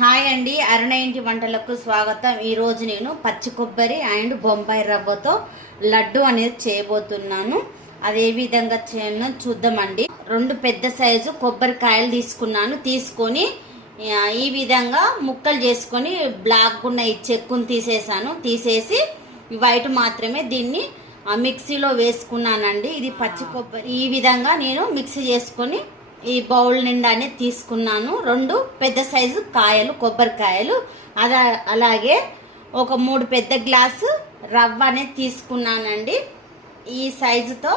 Hi అండి, అరుణ ఇంటి వంటలకు స్వాగతం. ఈరోజు నేను పచ్చి కొబ్బరి అండ్ బొంబాయి రవ్వతో లడ్డు అనేది చేయబోతున్నాను. అది ఏ విధంగా చేయను చూద్దామండి. 2 పెద్ద సైజు కొబ్బరికాయలు తీసుకొని ఈ విధంగా ముక్కలు చేసుకొని బ్లాక్ ఉన్న ఈ చెక్కును తీసేసి వైట్ మాత్రమే దీన్ని మిక్సీలో వేసుకున్నానండి. ఇది పచ్చి కొబ్బరి. ఈ విధంగా నేను మిక్సీ చేసుకొని ఈ బౌల్ నిండానే తీసుకున్నాను. 2 పెద్ద సైజు కొబ్బరికాయలు, అలాగే ఒక 3 పెద్ద గ్లాసు రవ్వ అనేది తీసుకున్నానండి. ఈ సైజుతో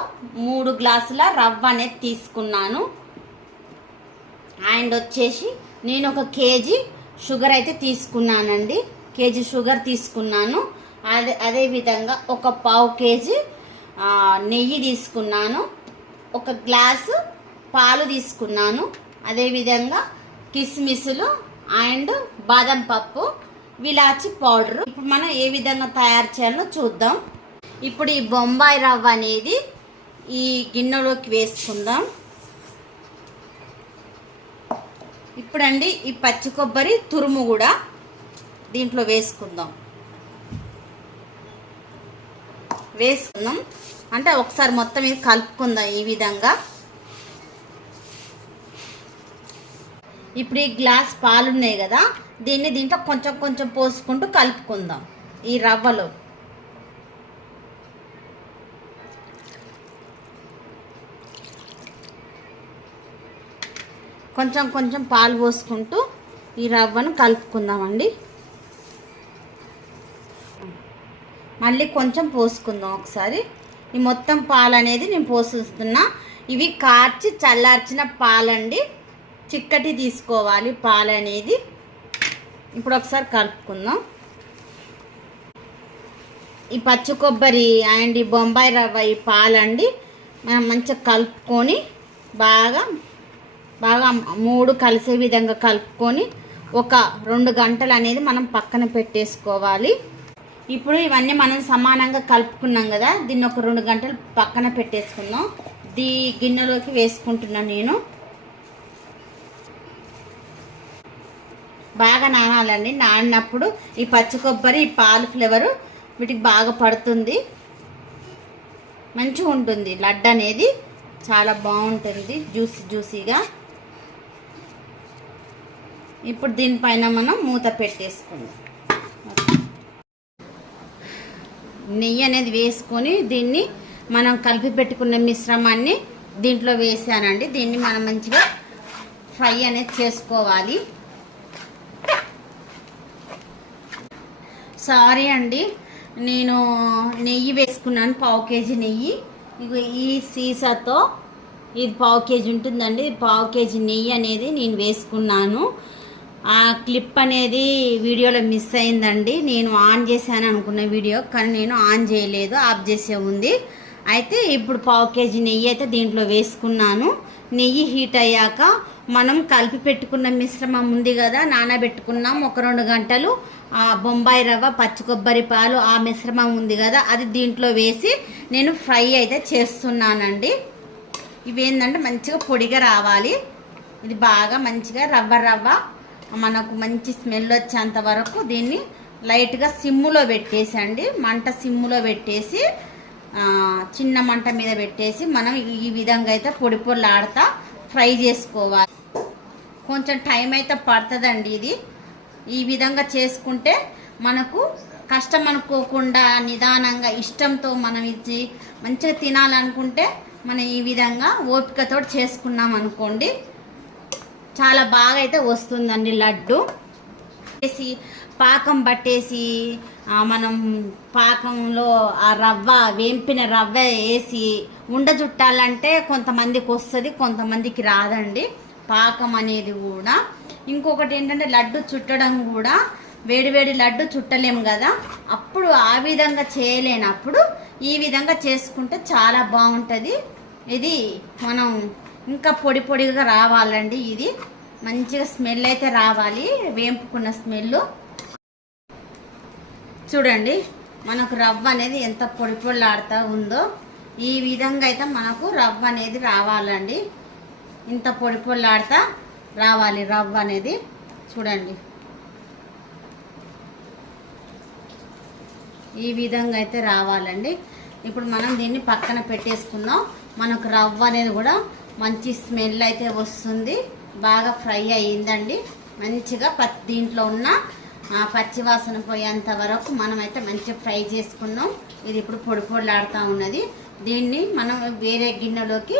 3 గ్లాసుల రవ్వ అనేది తీసుకున్నాను. అండ్ వచ్చేసి నేను ఒక కేజీ షుగర్ అయితే తీసుకున్నానండి. కేజీ షుగర్ తీసుకున్నాను. అదే విధంగా ఒక పావు కేజీ నెయ్యి తీసుకున్నాను. ఒక గ్లాసు పాలు తీసుకున్నాను. అదేవిధంగా కిస్మిస్లు అండ్ బాదం పప్పు, విలాచి పౌడర్. ఇప్పుడు మనం ఏ విధంగా తయారు చేయాలో చూద్దాం. ఇప్పుడు ఈ బొంబాయి రవ్వ అనేది ఈ గిన్నెలోకి వేసుకుందాం. ఇప్పుడండి ఈ పచ్చి కొబ్బరి తురుము కూడా దీంట్లో వేసుకుందాం. అంటే ఒకసారి మొత్తం ఇది కలుపుకుందాం ఈ విధంగా. ఇప్పుడు ఈ గ్లాస్ పాలు ఉన్నాయి కదా, దీంట్లో కొంచెం కొంచెం పోసుకుంటూ కలుపుకుందాం. ఈ రవ్వలో కొంచెం కొంచెం పాలు పోసుకుంటూ ఈ రవ్వను కలుపుకుందామండి. మళ్ళీ కొంచెం పోసుకుందాం ఒకసారి. ఈ మొత్తం పాలు అనేది నేను పోసేస్తున్నా. ఇవి కార్చి చల్లార్చిన పాలండి. చిక్కటి తీసుకోవాలి పాలు అనేది. ఇప్పుడు ఒకసారి కలుపుకుందాం. ఈ పచ్చి కొబ్బరి అండ్ ఈ బొంబాయి రవ్వ ఈ పాలండి మనం మంచిగా కలుపుకొని బాగా 3 కలిసే విధంగా కలుపుకొని ఒక 2 గంటలు అనేది మనం పక్కన పెట్టేసుకోవాలి. ఇప్పుడు ఇవన్నీ మనం సమానంగా కలుపుకున్నాం కదా, దీన్ని ఒక 2 గంటలు పక్కన పెట్టేసుకుందాం. గిన్నెలోకి వేసుకుంటున్నాను నేను. బాగా నానాలండి. నానినప్పుడు ఈ పచ్చి కొబ్బరి ఈ పాలు ఫ్లేవరు వీటికి బాగా పడుతుంది. మంచిగా ఉంటుంది లడ్డు అనేది, చాలా బాగుంటుంది జ్యూసీగా. ఇప్పుడు దీనిపైన మనం మూత పెట్టేసుకుందాం. నెయ్యి అనేది వేసుకొని దీన్ని మనం కలిపి పెట్టుకున్న మిశ్రమాన్ని దీంట్లో వేసానండి. దీన్ని మనం మంచిగా ఫ్రై అనేది చేసుకోవాలి. సారీ అండి, నేను నెయ్యి వేసుకున్నాను, పావు కేజీ నెయ్యి. ఈ సీసాతో ఇది పావు కేజీ ఉంటుందండి. పావు కేజీ నెయ్యి అనేది నేను వేసుకున్నాను. ఆ క్లిప్ అనేది వీడియోలో మిస్ అయిందండి. నేను ఆన్ చేశాను అనుకున్న వీడియో, కానీ నేను ఆన్ చేయలేదు, ఆఫ్ చేసే ఉంది. అయితే ఇప్పుడు పావు కేజీ నెయ్యి అయితే దీంట్లో వేసుకున్నాను. నెయ్యి హీట్ అయ్యాక మనం కలిపి పెట్టుకున్న మిశ్రమం ఉంది కదా, నానబెట్టుకున్నాం ఒక 2 గంటలు. బొంబాయి రవ్వ, పచ్చి కొబ్బరి పాలు, ఆ మిశ్రమం ఉంది కదా, అది దీంట్లో వేసి నేను ఫ్రై అయితే చేస్తున్నానండి. ఇవేంటంటే మంచిగా పొడిగా రావాలి. ఇది బాగా మంచిగా రవ్వ మనకు మంచి స్మెల్ వచ్చేంత వరకు దీన్ని లైట్గా సిమ్ములో పెట్టేసండి. మంట సిమ్ములో పెట్టేసి చిన్న మంట మీద పెట్టేసి మనం ఈ విధంగా అయితే పొడిలాడుతా ఫ్రై చేసుకోవాలి. కొంచెం టైం అయితే పడుతుందండి. ఇది ఈ విధంగా చేసుకుంటే మనకు కష్టం అనుకోకుండా నిదానంగా ఇష్టంతో మనం ఇది మంచిగా తినాలనుకుంటే మనం ఈ విధంగా ఓపికతో చేసుకున్నాం అనుకోండి, చాలా బాగా అయితే వస్తుందండి లడ్డు. వేసి పాకం పట్టేసి మనం పాకంలో ఆ వేంపిన రవ్వ వేసి ఉండ చుట్టాలంటే కొంతమందికి వస్తుంది, కొంతమందికి రాదండి పాకం అనేది కూడా. ఇంకొకటి ఏంటంటే లడ్డు చుట్టడం కూడా, వేడివేడి లడ్డు చుట్టలేము కదా, అప్పుడు ఆ విధంగా చేయలేనప్పుడు ఈ విధంగా చేసుకుంటే చాలా బాగుంటుంది. ఇది మనం ఇంకా పొడిగా రావాలండి. ఇది మంచిగా స్మెల్ అయితే రావాలి, వేంపుకున్న స్మెల్. చూడండి మనకు రవ్వ అనేది ఎంత పొడిలాడుతూ ఉందో, ఈ విధంగా అయితే మనకు రవ్వ అనేది రావాలండి. ఇంత పొడిలాడుతూ రావాలి రవ్వ అనేది. చూడండి ఈ విధంగా అయితే రావాలండి. ఇప్పుడు మనం దీన్ని పక్కన పెట్టేసుకుందాం. మనకు రవ్వ అనేది కూడా మంచి స్మెల్ అయితే వస్తుంది. బాగా ఫ్రై అయ్యిందండి మంచిగా. దీంట్లో ఉన్న పచ్చివాసన పోయేంత వరకు మనమైతే మంచిగా ఫ్రై చేసుకున్నాం. ఇది ఇప్పుడు పొడి పొడిలాడుతూ ఉన్నది. దీన్ని మనం వేరే గిన్నెలోకి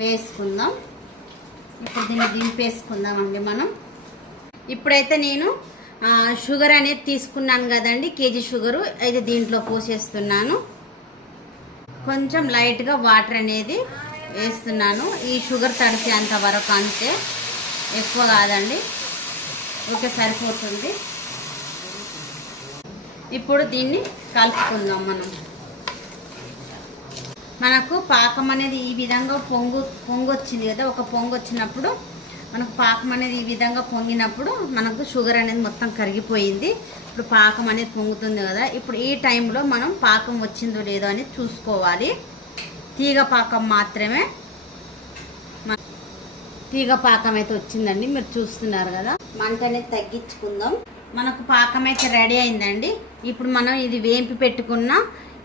వేసుకుందాం. ఇప్పుడు దీన్ని దింపేసుకుందామండి మనం. ఇప్పుడైతే నేను షుగర్ అనేది తీసుకున్నాను కదండి, కేజీ షుగరు అయితే దీంట్లో పోసేస్తున్నాను. కొంచెం లైట్గా వాటర్ అనేది వేస్తున్నాను. ఈ షుగర్ తడిసేంత వరకు అంతే, ఎక్కువ కాదండి, ఓకే సరిపోతుంది. ఇప్పుడు దీన్ని కలుపుకుందాం మనం. మనకు పాకం అనేది ఈ విధంగా పొంగు వచ్చింది కదా, ఒక పొంగు వచ్చినప్పుడు మనకు పాకం అనేది ఈ విధంగా పొంగినప్పుడు మనకు షుగర్ అనేది మొత్తం కరిగిపోయింది. ఇప్పుడు పాకం అనేది పొంగుతుంది కదా, ఇప్పుడు ఈ టైంలో మనం పాకం వచ్చిందో లేదో అని చూసుకోవాలి. తీగ పాకం మాత్రమే, తీగ పాకం అయితే వచ్చిందండి, మీరు చూస్తున్నారు కదా. మంట అనేది తగ్గించుకుందాం. మనకు పాకం అయితే రెడీ అయిందండి. ఇప్పుడు మనం ఇది వేంపి పెట్టుకున్న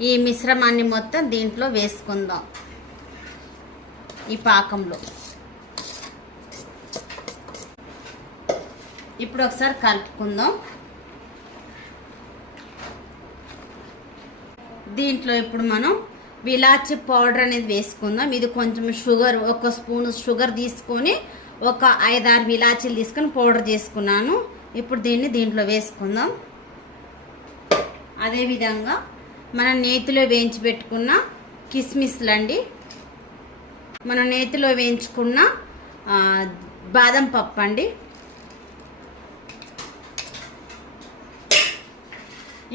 ఈ మిశ్రమాన్ని మొత్తం దీంట్లో వేసుకుందాం. ఈ పాకంలో ఇప్పుడు ఒకసారి కలుపుకుందాం. దీంట్లో ఇప్పుడు మనం ఇలాచి పౌడర్ అనేది వేసుకుందాం. ఇది కొంచెం షుగర్, ఒక స్పూన్ షుగర్ తీసుకొని ఒక 5-6 ఇలాచీలు తీసుకొని పౌడర్ చేసుకున్నాను. ఇప్పుడు దీంట్లో వేసుకుందాం. అదేవిధంగా మనం నేతిలో వేయించి పెట్టుకున్న కిస్మిస్లు అండి, మనం నేతిలో వేయించుకున్న బాదం పప్పు అండి.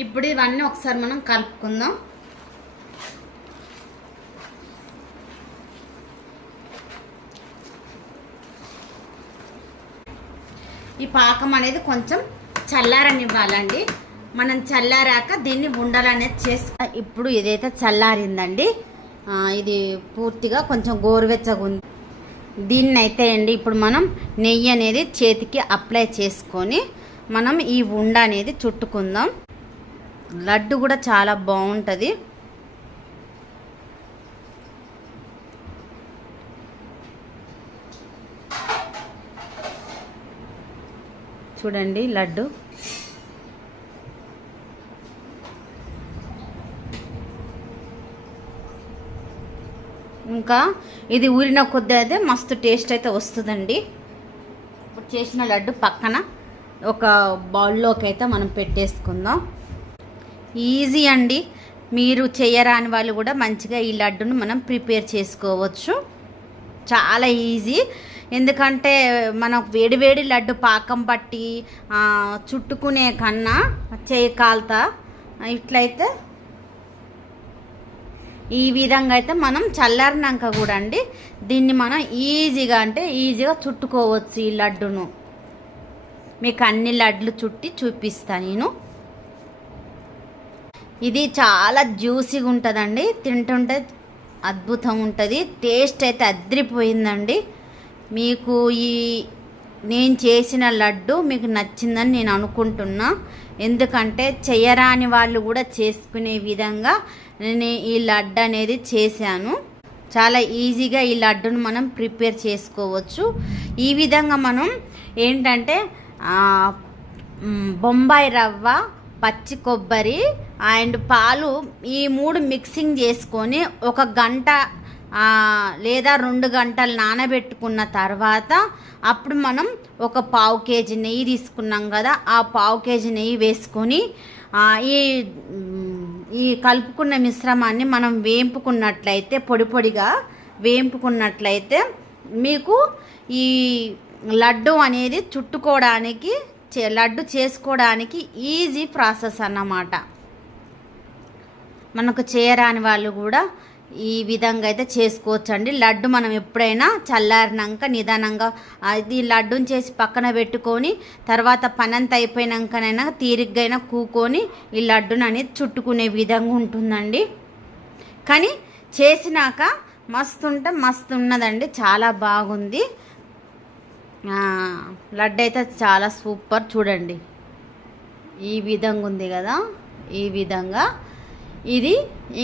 ఇప్పుడు ఇవన్నీ ఒకసారి మనం కలుపుకుందాం. ఈ పాకం అనేది కొంచెం చల్లారనివ్వాలండి. మనం చల్లారాక దీన్ని ఉండలు అనేది చేస్తా. ఇప్పుడు ఇదైతే చల్లారిందండి, ఇది పూర్తిగా కొంచెం గోరువెచ్చగా ఉంది. దీన్ని అయితే అండి ఇప్పుడు మనం నెయ్యి అనేది చేతికి అప్లై చేసుకొని మనం ఈ ఉండ అనేది చుట్టుకుందాం. లడ్డు కూడా చాలా బాగుంటుంది. చూడండి లడ్డు ఇంకా ఇది ఊరిన కొద్ది అయితే మస్తు టేస్ట్ అయితే వస్తుందండి. ఇప్పుడు చేసిన లడ్డు పక్కన ఒక బౌల్లోకి అయితే మనం పెట్టేసుకుందాం. ఈజీ అండి, మీరు చేయరాని వాళ్ళు కూడా మంచిగా ఈ లడ్డును మనం ప్రిపేర్ చేసుకోవచ్చు. చాలా ఈజీ. ఎందుకంటే మనం వేడివేడి లడ్డు పాకం పట్టి చుట్టుకునే కన్నా చేయి కాలుతా ఇట్లయితే ఈ విధంగా అయితే మనం చల్లారినాక కూడా అండి దీన్ని మనం ఈజీగా చుట్టుకోవచ్చు. ఈ లడ్డును మీకు అన్ని లడ్లు చుట్టి చూపిస్తాను నేను. ఇది చాలా జ్యూసీగా ఉంటుందండి, తింటుంటే అద్భుతం ఉంటుంది. టేస్ట్ అయితే అద్రిపోయిందండి. మీకు నేను చేసిన లడ్డు మీకు నచ్చిందని నేను అనుకుంటున్నా. ఎందుకంటే చేయరాని వాళ్ళు కూడా చేసుకునే విధంగా నేను ఈ లడ్డు అనేది చేశాను. చాలా ఈజీగా ఈ లడ్డును మనం ప్రిపేర్ చేసుకోవచ్చు. ఈ విధంగా మనం ఏంటంటే బొంబాయి రవ్వ, పచ్చి కొబ్బరి అండ్ పాలు ఈ 3 మిక్సింగ్ చేసుకొని 1 గంట లేదా 2 గంటలు నానబెట్టుకున్న తర్వాత అప్పుడు మనం ఒక 1/2 కేజీ నెయ్యి తీసుకున్నాం కదా, ఆ 1/2 కేజీ నెయ్యి వేసుకొని ఈ కలుపుకున్న మిశ్రమాన్ని మనం వేంపుకున్నట్లయితే, పొడిగా వేంపుకున్నట్లయితే మీకు ఈ లడ్డు అనేది చుట్టుకోవడానికి, లడ్డు చేసుకోవడానికి ఈజీ ప్రాసెస్ అన్నమాట. మనకు చేయరాని వాళ్ళు కూడా ఈ విధంగా అయితే చేసుకోవచ్చండి. లడ్డు మనం ఎప్పుడైనా చల్లారినాక నిదానంగా ఇది లడ్డుని చేసి పక్కన పెట్టుకొని తర్వాత పనంత అయిపోయినాకనైనా తీరిగ్గా కూకొని ఈ లడ్డుని అనేది చుట్టుకునే విధంగా ఉంటుందండి. కానీ చేసినాక మస్తు ఉన్నదండి, చాలా బాగుంది. లడ్డు అయితే చాలా సూపర్. చూడండి ఈ విధంగా ఉంది కదా, ఈ విధంగా ఇది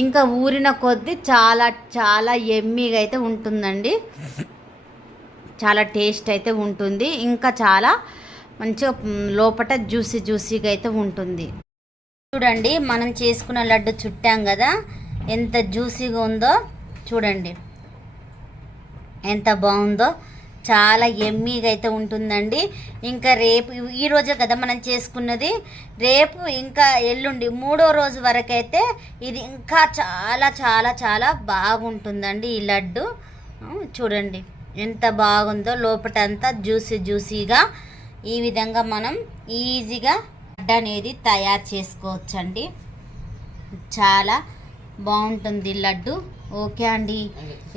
ఇంకా ఊరిన కొద్దీ చాలా చాలా ఎమ్మీగా అయితే ఉంటుందండి. చాలా టేస్ట్ అయితే ఉంటుంది. ఇంకా చాలా మంచిగా లోపల జ్యూసీగా అయితే ఉంటుంది. చూడండి, మనం చేసుకున్న లడ్డు చుట్టాం కదా, ఎంత జ్యూసీగా ఉందో చూడండి, ఎంత బాగుందో. చాలా ఎమ్మీగా అయితే ఉంటుందండి. ఇంకా రేపు, ఈరోజే కదా మనం చేసుకున్నది, రేపు ఇంకా ఎల్లుండి 3వ రోజు వరకు అయితే ఇది ఇంకా చాలా చాలా చాలా బాగుంటుందండి. ఈ లడ్డు చూడండి ఎంత బాగుందో, లోపటంతా జ్యూసీగా. ఈ విధంగా మనం ఈజీగా లడ్డు అనేది తయారు చేసుకోవచ్చండి. చాలా బాగుంటుంది లడ్డు. ఓకే అండి,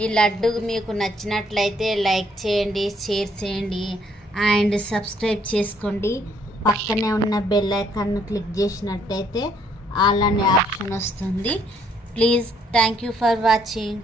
ఈ లడ్డు మీకు నచ్చినట్లయితే లైక్ చేయండి, షేర్ చేయండి అండ్ సబ్స్క్రైబ్ చేసుకోండి. పక్కనే ఉన్న బెల్ ఐకాన్ను క్లిక్ చేసినట్టయితే ఆల్ అనే ఆప్షన్ వస్తుంది. Please, thank you for watching.